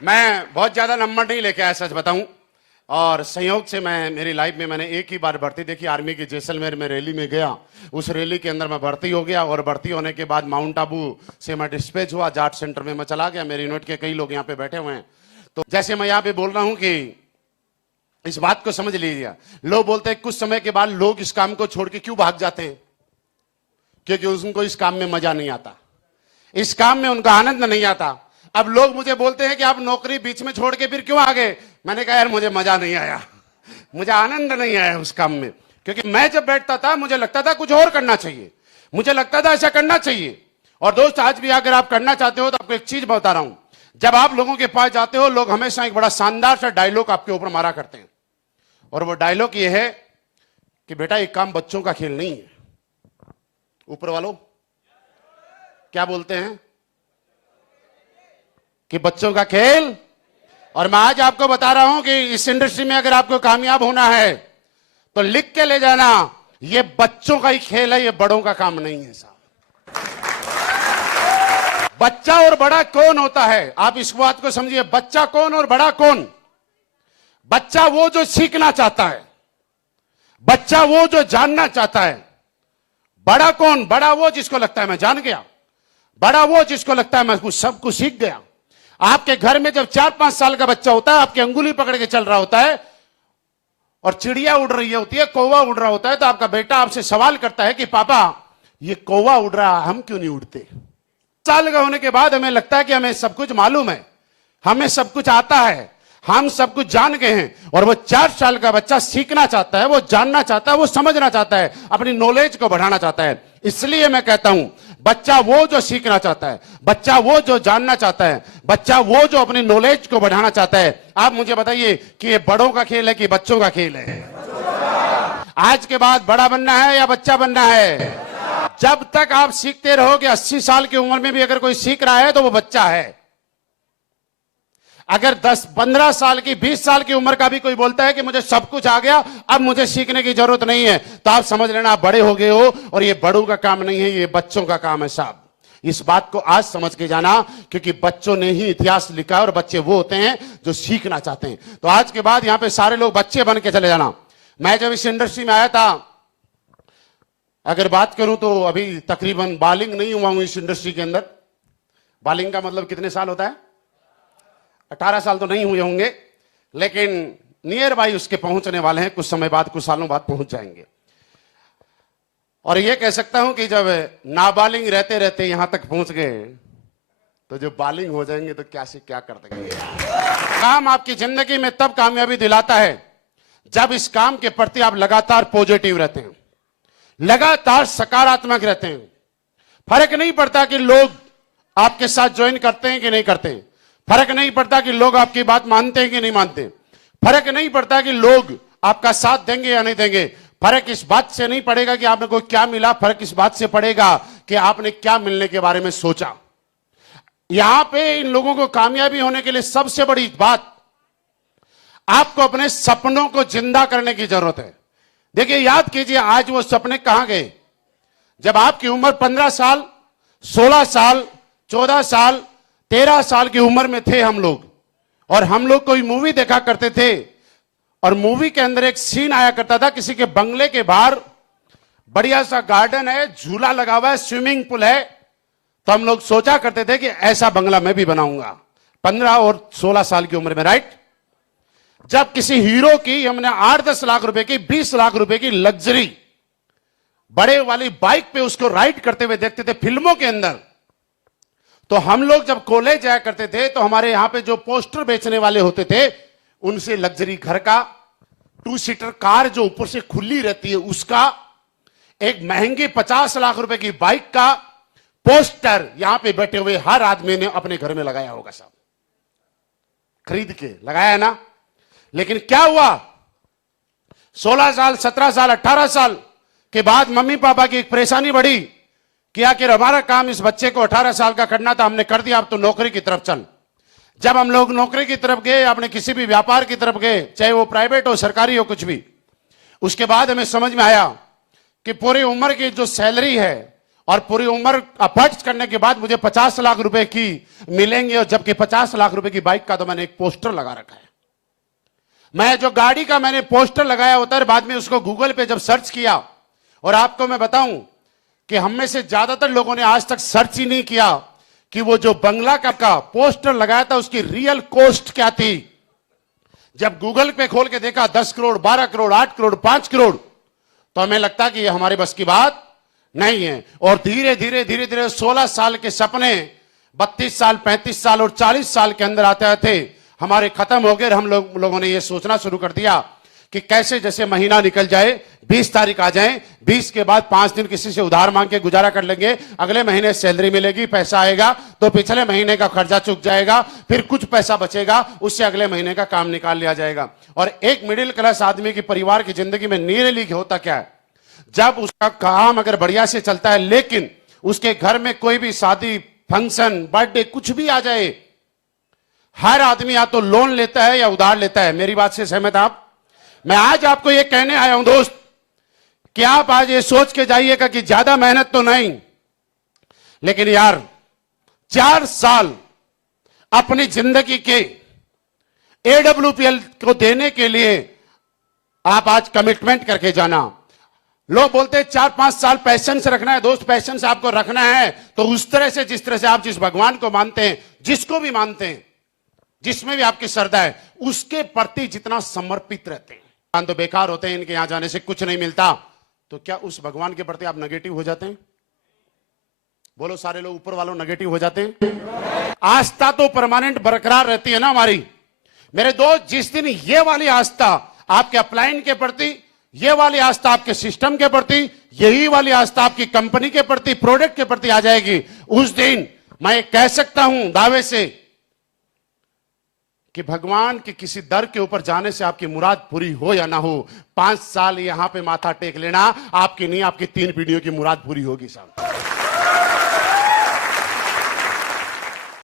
मैं बहुत ज्यादा नंबर नहीं लेके आया, सच बताऊं। और संयोग से मैं मेरी लाइफ में मैंने एक ही बार भर्ती देखी, आर्मी की जैसलमेर में रैली में गया। उस रैली के अंदर मैं भर्ती हो गया और भर्ती होने के बाद माउंट आबू से मैं डिस्पैच हुआ, जाट सेंटर में मैं चला गया। मेरे यूनिट के कई लोग यहाँ पे बैठे हुए हैं। तो जैसे मैं यहाँ पे बोल रहा हूँ कि इस बात को समझ लीजिए, लोग बोलते हैं कुछ समय के बाद लोग इस काम को छोड़ के क्यों भाग जाते हैं, क्योंकि उनको इस काम में मजा नहीं आता, इस काम में उनका आनंद नहीं आता। अब लोग मुझे बोलते हैं कि आप नौकरी बीच में छोड़ के फिर क्यों आ गए। मैंने कहा यार मुझे मजा नहीं आया, मुझे आनंद नहीं आया उस काम में। क्योंकि मैं जब बैठता था मुझे लगता था कुछ और करना चाहिए, मुझे लगता था ऐसा करना चाहिए। और दोस्त आज भी अगर आप करना चाहते हो तो आपको एक चीज बता रहा हूं, जब आप लोगों के पास जाते हो लोग हमेशा एक बड़ा शानदार सा डायलॉग आपके ऊपर मारा करते हैं। और वो डायलॉग ये है कि बेटा ये काम बच्चों का खेल नहीं है। ऊपर वालों क्या बोलते हैं कि बच्चों का खेल। और मैं आज आपको बता रहा हूं कि इस इंडस्ट्री में अगर आपको कामयाब होना है तो लिख के ले जाना, ये बच्चों का ही खेल है, ये बड़ों का काम नहीं है साहब। बच्चा और बड़ा कौन होता है, आप इस बात को समझिए। बच्चा कौन और बड़ा कौन? बच्चा वो जो सीखना चाहता है, बच्चा वो जो जानना चाहता है। बड़ा कौन? बड़ा वो जिसको लगता है मैं जान गया, बड़ा वो जिसको लगता है मैं कुछ सब कुछ सीख गया। आपके घर में जब 4-5 साल का बच्चा होता है, आपकी अंगुली पकड़ के चल रहा होता है और चिड़िया उड़ रही होती है, कौवा उड़ रहा होता है, तो आपका बेटा आपसे सवाल करता है कि पापा ये कौवा उड़ रहा है, हम क्यों नहीं उड़ते। साल का होने के बाद हमें लगता है कि हमें सब कुछ मालूम है, हमें सब कुछ आता है, हम सब कुछ जान गए हैं। और वो 4 साल का बच्चा सीखना चाहता है, वो जानना चाहता है, वो समझना चाहता है, अपनी नॉलेज को बढ़ाना चाहता है। इसलिए मैं कहता हूं बच्चा वो जो सीखना चाहता है, बच्चा वो जो जानना चाहता है, बच्चा वो जो अपनी नॉलेज को बढ़ाना चाहता है। आप मुझे बताइए कि ये बड़ों का खेल है कि बच्चों का खेल है? आज के बाद बड़ा बनना है या बच्चा बनना है? जब तक आप सीखते रहोगे, 80 साल की उम्र में भी अगर कोई सीख रहा है तो वो बच्चा है। अगर 10-15 साल की 20 साल की उम्र का भी कोई बोलता है कि मुझे सब कुछ आ गया, अब मुझे सीखने की जरूरत नहीं है, तो आप समझ लेना आप बड़े हो गए हो। और ये बड़ों का काम नहीं है, ये बच्चों का काम है साहब। इस बात को आज समझ के जाना, क्योंकि बच्चों ने ही इतिहास लिखा है और बच्चे वो होते हैं जो सीखना चाहते हैं। तो आज के बाद यहां पे सारे लोग बच्चे बन के चले जाना। मैं जब इस इंडस्ट्री में आया था, अगर बात करूं तो अभी तकरीबन बालिंग नहीं हुआ हूं इस इंडस्ट्री के अंदर। बालिंग का मतलब कितने साल होता है? 18 साल तो नहीं हुए होंगे, लेकिन नियर बाई उसके पहुंचने वाले हैं। कुछ समय बाद, कुछ सालों बाद पहुंच जाएंगे। और यह कह सकता हूं कि जब नाबालिग रहते रहते यहां तक पहुंच गए तो जब बालिग हो जाएंगे तो क्या से क्या कर देंगे। काम आपकी जिंदगी में तब कामयाबी दिलाता है जब इस काम के प्रति आप लगातार पॉजिटिव रहते हैं, लगातार सकारात्मक रहते हैं। फर्क नहीं पड़ता कि लोग आपके साथ ज्वाइन करते हैं कि नहीं करते, फर्क नहीं पड़ता कि लोग आपकी बात मानते हैं कि नहीं मानते, फर्क नहीं पड़ता कि लोग आपका साथ देंगे या नहीं देंगे। फर्क इस बात से नहीं पड़ेगा कि आपने को क्या मिला, फर्क इस बात से पड़ेगा कि आपने क्या मिलने के बारे में सोचा। यहां पे इन लोगों को कामयाबी होने के लिए सबसे बड़ी बात, आपको अपने सपनों को जिंदा करने की जरूरत है। देखिए, याद कीजिए आज वो सपने कहां गए जब आपकी उम्र 15 साल, 16 साल, 14 साल, 13 साल की उम्र में थे हम लोग। और हम लोग कोई मूवी देखा करते थे और मूवी के अंदर एक सीन आया करता था, किसी के बंगले के बाहर बढ़िया सा गार्डन है, झूला लगा हुआ है, स्विमिंग पूल है। तो हम लोग सोचा करते थे कि ऐसा बंगला मैं भी बनाऊंगा 15 और 16 साल की उम्र में, राइट। जब किसी हीरो की हमने 8-10 लाख रुपए की, 20 लाख रुपए की लग्जरी बड़े वाली बाइक पे उसको राइड करते हुए देखते थे फिल्मों के अंदर, तो हम लोग जब कॉलेज जाया करते थे तो हमारे यहां पे जो पोस्टर बेचने वाले होते थे उनसे लग्जरी घर का, 2 सीटर कार जो ऊपर से खुली रहती है उसका, एक महंगी 50 लाख रुपए की बाइक का पोस्टर यहां पे बैठे हुए हर आदमी ने अपने घर में लगाया होगा साहब, खरीद के लगाया ना। लेकिन क्या हुआ, 16 साल, 17 साल, 18 साल के बाद मम्मी पापा की एक परेशानी बढ़ी कि आखिर हमारा काम इस बच्चे को 18 साल का करना था, हमने कर दिया, अब तो नौकरी की तरफ चल। जब हम लोग नौकरी की तरफ गए, अपने किसी भी व्यापार की तरफ गए, चाहे वो प्राइवेट हो, सरकारी हो, कुछ भी, उसके बाद हमें समझ में आया कि पूरी उम्र की जो सैलरी है और पूरी उम्र अपर्च करने के बाद मुझे 50 लाख रुपए की मिलेंगे, और जबकि 50 लाख रुपए की बाइक का तो मैंने एक पोस्टर लगा रखा है। मैं जो गाड़ी का मैंने पोस्टर लगाया होता है, बाद में उसको गूगल पे जब सर्च किया, और आपको मैं बताऊं कि हम में से ज्यादातर लोगों ने आज तक सर्च ही नहीं किया कि वो जो बंगला का पोस्टर लगाया था उसकी रियल कॉस्ट क्या थी। जब गूगल पे खोल के देखा 10 करोड़, 12 करोड़, 8 करोड़, 5 करोड़, तो हमें लगता कि ये हमारे बस की बात नहीं है। और धीरे धीरे धीरे धीरे 16 साल के सपने 32 साल, 35 साल और 40 साल के अंदर आते आते हमारे खत्म हो गए। हम लोगों ने ये सोचना शुरू कर दिया कि कैसे जैसे महीना निकल जाए, 20 तारीख आ जाए, 20 के बाद 5 दिन किसी से उधार मांग के गुजारा कर लेंगे, अगले महीने सैलरी मिलेगी, पैसा आएगा तो पिछले महीने का खर्चा चुक जाएगा, फिर कुछ पैसा बचेगा, उससे अगले महीने का काम निकाल लिया जाएगा। और एक मिडिल क्लास आदमी की परिवार की जिंदगी में नियरली होता क्या है, जब उसका काम अगर बढ़िया से चलता है लेकिन उसके घर में कोई भी शादी, फंक्शन, बर्थडे कुछ भी आ जाए, हर आदमी या तो लोन लेता है या उधार लेता है। मेरी बात से सहमत आप? मैं आज आपको यह कहने आया हूं दोस्त कि आप आज ये सोच के जाइएगा कि ज्यादा मेहनत तो नहीं, लेकिन यार 4 साल अपनी जिंदगी के AWPL को देने के लिए आप आज कमिटमेंट करके जाना। लोग बोलते हैं 4-5 साल पैशन से रखना है। दोस्त, पैशन से आपको रखना है तो उस तरह से, जिस तरह से आप जिस भगवान को मानते हैं, जिसको भी मानते हैं, जिसमें भी आपकी श्रद्धा है, उसके प्रति जितना समर्पित रहते हैं। तो बेकार होते हैं, इनके यहां जाने से कुछ नहीं मिलता, तो क्या उस भगवान के प्रति आप नेगेटिव हो जाते हैं? बोलो सारे लोग ऊपर वालों नेगेटिव हो जाते हैं? आस्था तो परमानेंट बरकरार रहती है ना हमारी। मेरे दोस्त, जिस दिन ये वाली आस्था आपके अपलाइन के प्रति, ये वाली आस्था आपके सिस्टम के प्रति, यही वाली आस्था आपकी कंपनी के प्रति, प्रोडक्ट के प्रति आ जाएगी, उस दिन मैं कह सकता हूं दावे से कि भगवान के किसी दर के ऊपर जाने से आपकी मुराद पूरी हो या ना हो, 5 साल यहां पे माथा टेक लेना, आपकी नहीं आपकी 3 पीढ़ियों की मुराद पूरी होगी साहब।